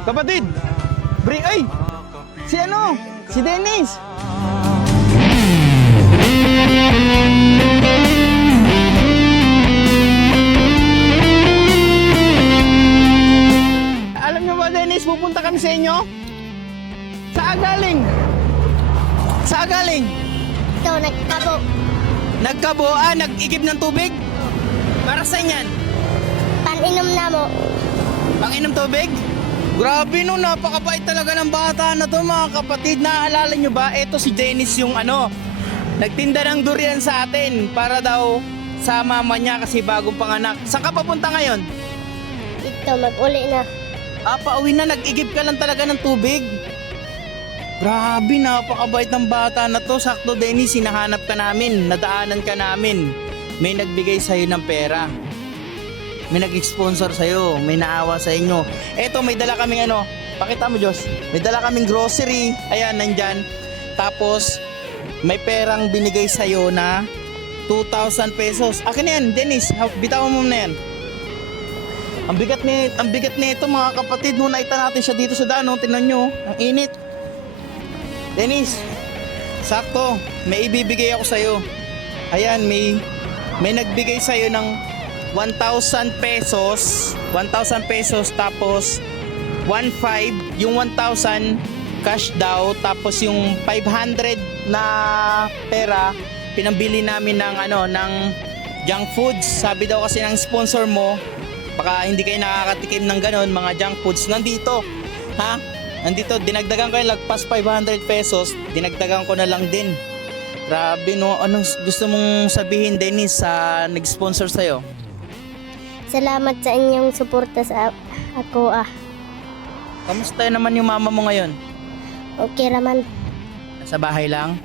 Kapatid! Ay! Si ano? Si Dennis! Alam niyo ba, Dennis, pupunta kami sa inyo? Saan galing? Saan galing? Ito, nagkabo. Nagkabo, nag-igib ng tubig? Para sa inyan? Paninom na mo. Panginom tubig? Grabe no, napakabait talaga ng bata na to mga kapatid. Naaalala nyo ba? Ito si Dennis yung nagtinda ng durian sa atin para daw sa mama niya kasi bagong panganak. Saan ka papunta ngayon? Ito, mag-uli na. Pauwi na, nag-igib ka lang talaga ng tubig. Grabe, napakabait ng bata na to. Sakto, Dennis, hinahanap ka namin, nadaanan ka namin. May nagbigay sa'yo ng pera. May nag-sponsor sa'yo, may naawa sa inyo. Eto, may dala kaming pakita mo, Diyos. May dala kaming grocery, ayan, nandyan. Tapos, may perang binigay sa'yo na 2,000 pesos. Akin na yan, Dennis, bitawan mo na yan. Ang bigat nito mga kapatid. Nung naita natin siya dito sa daan, tingnan nyo, ang init. Dennis, sakto, may ibibigay ako sa'yo. Ayan, may nagbigay sa'yo ng 1,000 pesos. 1,000 pesos tapos 1,500, yung 1,000 cash daw, tapos yung 500 na pera pinambili namin ng junk foods. Sabi daw kasi ng sponsor mo, baka hindi kayo nakakatikim ng ganon, mga junk foods. Nandito, nandito, dinagdagan ko yung lagpas 500 pesos, dinagdagan ko na lang din. Grabe no, anong gusto mong sabihin, Dennis, sa nag-sponsor sa'yo? Salamat sa inyong suporta sa ako. Kamusta naman yung mama mo ngayon? Okay raman. Sa bahay lang?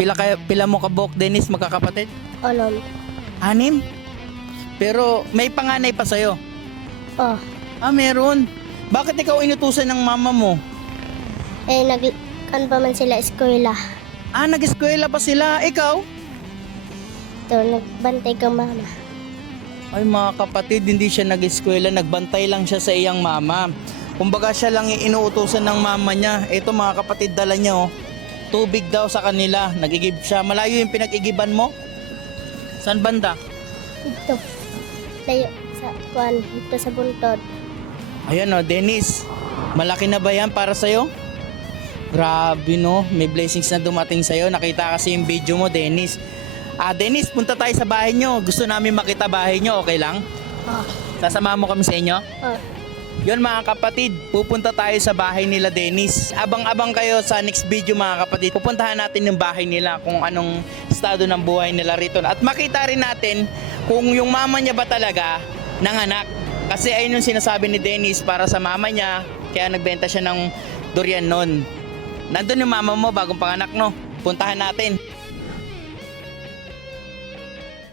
Pila mo kabok, Dennis, magkakapatid? Olom. 6? Pero may panganay pa sa'yo? Oh. Meron. Bakit ikaw inutusan ng mama mo? Nag-kan pa man sila eskwela. Nag-eskwela pa sila. Ikaw? Ito, nagbantay kang mama. Ay mga kapatid, hindi siya nag-eskwela, nagbantay lang siya sa iyang mama. Kumbaga siya lang inuutusan ng mama niya. Ito mga kapatid, dala niya tubig daw sa kanila, nag-igib siya. Malayo yung pinag-igiban mo? Saan banda? Ito, layo sa kuan, ito sa buntod. Ayan Dennis, malaki na ba yan para sa'yo? Grabe no, may blessings na dumating sa'yo. Nakita kasi yung video mo, Dennis. Dennis, punta tayo sa bahay nyo. Gusto namin makita bahay nyo, okay lang? Sasama mo kami sa inyo? Yun mga kapatid, pupunta tayo sa bahay nila, Dennis. Abang-abang kayo sa next video mga kapatid. Pupuntahan natin yung bahay nila, kung anong estado ng buhay nila rito. At makita rin natin kung yung mama niya ba talaga nanganak. Kasi ayun yung sinasabi ni Dennis, para sa mama niya, kaya nagbenta siya ng durian nun. Nandun yung mama mo, bagong panganak no? Puntahan natin.